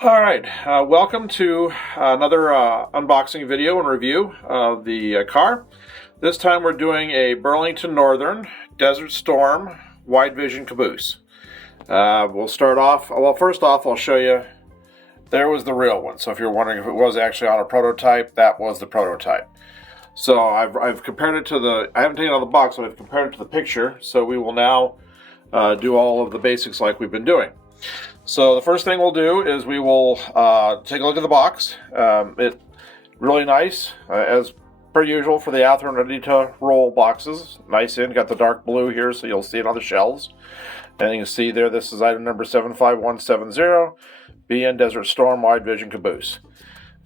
All right, welcome to another unboxing video and review of the car. This time we're doing a Burlington Northern Desert Storm wide vision caboose. We'll start off, well, first off I'll show you, there was the real one. So if you're wondering if it was actually on a prototype, that was the prototype. So I've compared it to the, I haven't taken it out of the box, but I've compared it to the picture. So we will now do all of the basics like we've been doing. So the first thing we'll do is we will take a look at the box. It's really nice, as per usual for the Athearn ready-to-roll boxes. Nice in, got the dark blue here, so you'll see it on the shelves. And you can see there, this is item number 75170, BN Desert Storm Wide Vision Caboose.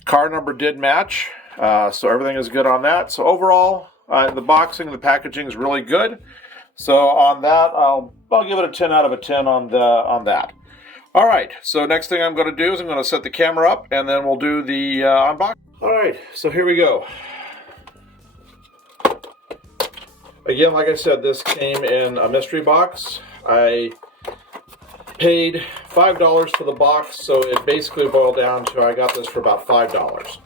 Car number did match, so everything is good on that. So overall, the boxing, the packaging is really good. So on that, I'll give it a 10 out of a 10 on that. All right, so next thing I'm going to do is I'm going to set the camera up and then we'll do the unboxing. All right, so here we go. Again, like I said, this came in a mystery box. I paid $5 for the box, so it basically boiled down to I got this for about $5.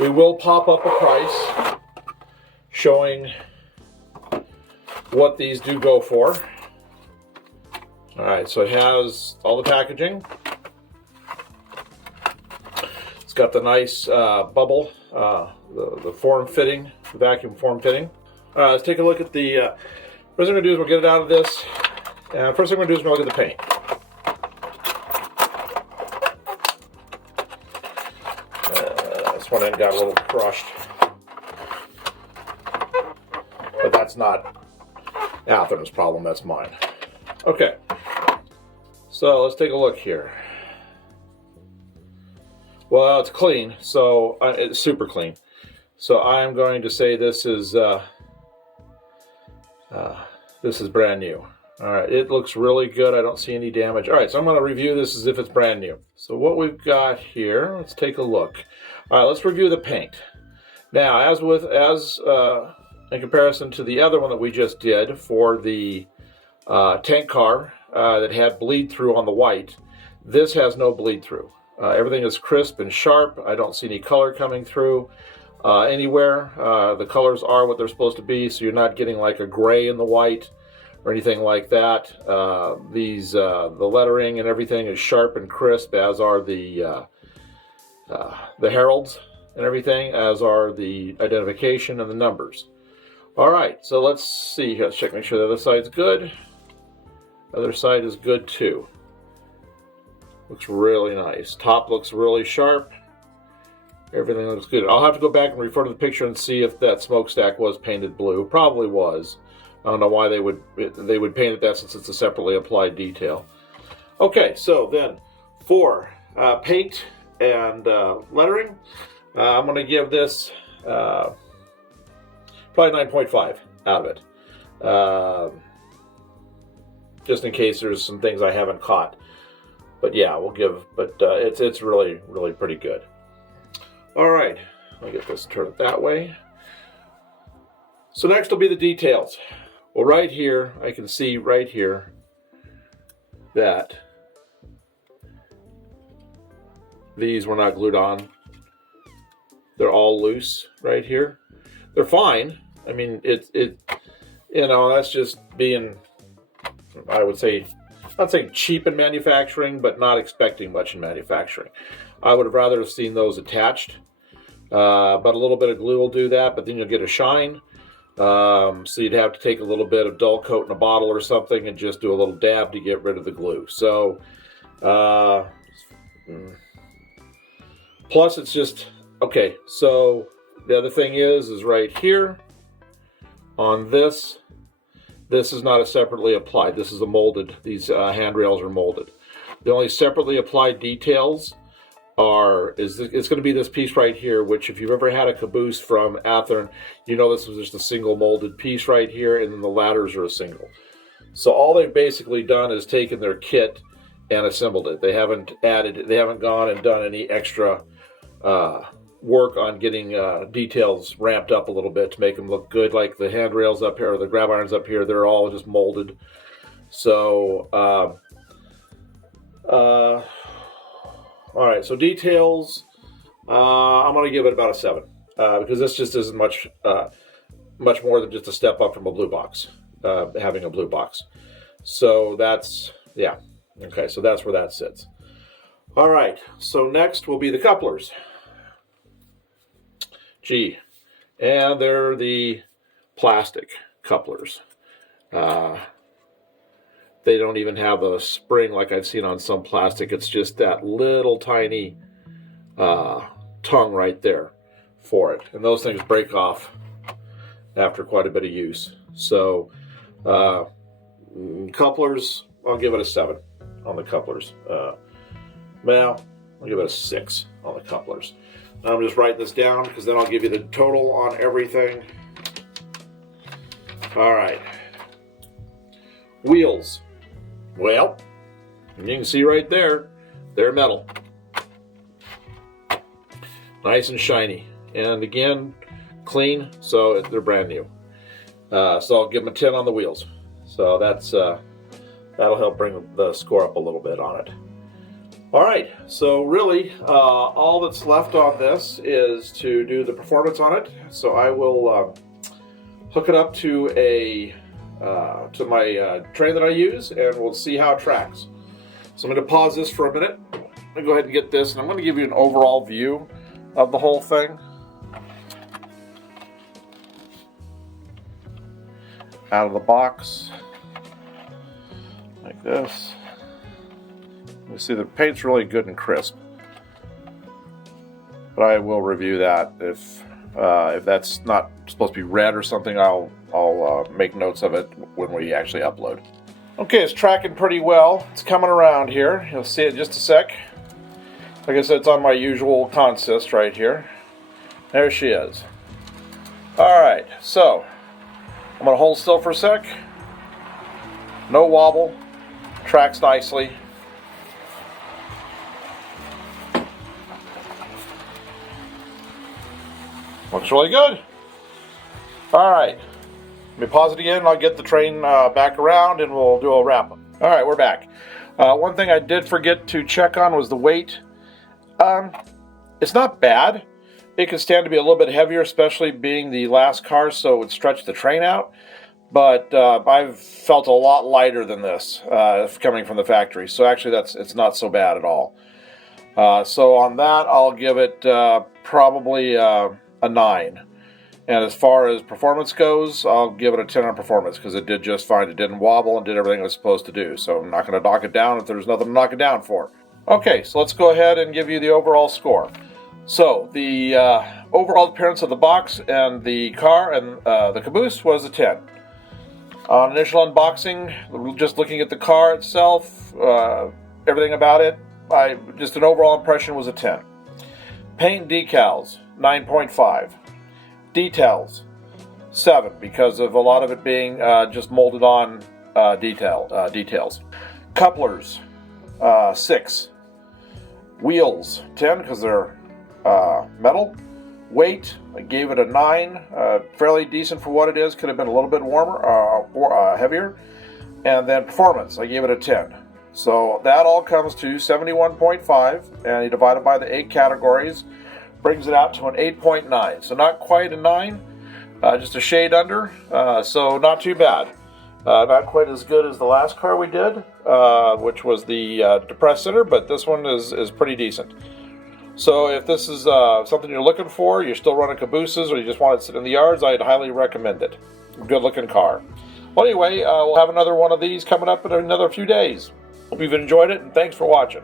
We will pop up a price showing what these do go for. All right, so it has all the packaging. It's got the nice bubble, the form fitting, the vacuum form fitting. All right, let's take a look at the, first thing we're gonna do is we'll get it out of this. First thing we're gonna do is we're gonna look at the paint. This one end got a little crushed, but that's not Athearn's problem, that's mine. Okay. So let's take a look here. Well, it's clean, so it's super clean. So I'm going to say this is brand new. All right, it looks really good. I don't see any damage. All right, so I'm going to review this as if it's brand new. So what we've got here, let's take a look. All right, let's review the paint. Now, as in comparison to the other one that we just did for the tank car that had bleed through on the white, this has no bleed through. Everything is crisp and sharp. I don't see any color coming through anywhere. The colors are what they're supposed to be, so you're not getting like a gray in the white or anything like that. The lettering and everything is sharp and crisp, as are the heralds and everything, as are the identification and the numbers. All right, so let's see here. Let's check, make sure the other side's good. Other side is good too. Looks really nice. Top looks really sharp. Everything looks good. I'll have to go back and refer to the picture and see if that smokestack was painted blue. Probably was. I don't know why they would paint it that, since it's a separately applied detail. Okay, so then for paint and lettering, I'm going to give this probably 9.5 out of it. Just in case there's some things I haven't caught. But yeah, we'll give, but it's really, really pretty good. All right, let me get this turned that way. So next will be the details. Well, right here, I can see right here that these were not glued on. They're all loose right here. They're fine. I mean, you know, that's just being, I would say, not saying cheap in manufacturing, but not expecting much in manufacturing. I would have rather have seen those attached, but a little bit of glue will do that, but then you'll get a shine. So you'd have to take a little bit of dull coat in a bottle or something and just do a little dab to get rid of the glue. So, plus it's just, okay, so the other thing is right here on this is not a separately applied. This is a molded, these handrails are molded. The only separately applied details it's going to be this piece right here, which if you've ever had a caboose from Athearn, you know this was just a single molded piece right here, and then the ladders are a single. So all they've basically done is taken their kit and assembled it. They haven't gone and done any extra work on getting details ramped up a little bit to make them look good, like the handrails up here or the grab irons up here. They're all just molded. So All right, so details, I'm going to give it about a 7 because this just isn't much more than just a step up from a blue box, having a blue box. So that's, yeah, okay, so that's where that sits. All right, so next will be the couplers. Gee, and they're the plastic couplers. They don't even have a spring like I've seen on some plastic. It's just that little tiny tongue right there for it. And those things break off after quite a bit of use. So couplers, I'll give it a 7 on the couplers. Well, I'll give it a 6 on the couplers. I'm just writing this down because then I'll give you the total on everything. All right. Wheels. Well, you can see right there, they're metal. Nice and shiny. And again, clean, so they're brand new. So I'll give them a 10 on the wheels. So that's that'll help bring the score up a little bit on it. All right, so really all that's left on this is to do the performance on it. So I will hook it up to my train that I use, and we'll see how it tracks. So I'm going to pause this for a minute. I'm going to go ahead and get this, and I'm going to give you an overall view of the whole thing. Out of the box, like this. You see the paint's really good and crisp, but I will review that if that's not supposed to be red or something. I'll make notes of it when we actually upload. Okay, it's tracking pretty well. It's coming around here. You'll see it in just a sec. Like I said, it's on my usual consist right here. There she is. All right, so I'm going to hold still for a sec. No wobble. Tracks nicely. Looks really good. All right. Let me pause it again and I'll get the train back around and we'll do a wrap up. All right, we're back. One thing I did forget to check on was the weight. It's not bad. It can stand to be a little bit heavier, especially being the last car, so it would stretch the train out. But I've felt a lot lighter than this coming from the factory. So actually it's not so bad at all. So on that, I'll give it probably a 9. And as far as performance goes, I'll give it a 10 on performance because it did just fine. It didn't wobble and did everything it was supposed to do. So I'm not going to knock it down if there's nothing to knock it down for. Okay, so let's go ahead and give you the overall score. So the overall appearance of the box and the car and the Caboose was a 10. On initial unboxing, just looking at the car itself, everything about it, just an overall impression was a 10. Paint and decals, 9.5. Details, 7, because of a lot of it being just molded on details. Couplers, 6. Wheels, 10, because they're metal. Weight, I gave it a 9, fairly decent for what it is. Could have been a little bit warmer or heavier. And then performance, I gave it a 10. So that all comes to 71.5, and you divide it by the 8 categories, brings it out to an 8.9. So not quite a 9, just a shade under, so not too bad. Not quite as good as the last car we did, which was the depressed center, but this one is pretty decent. So if this is something you're looking for, you're still running cabooses, or you just want to sit in the yards, I'd highly recommend it. Good looking car. Well, anyway, we'll have another one of these coming up in another few days. Hope you've enjoyed it, and thanks for watching.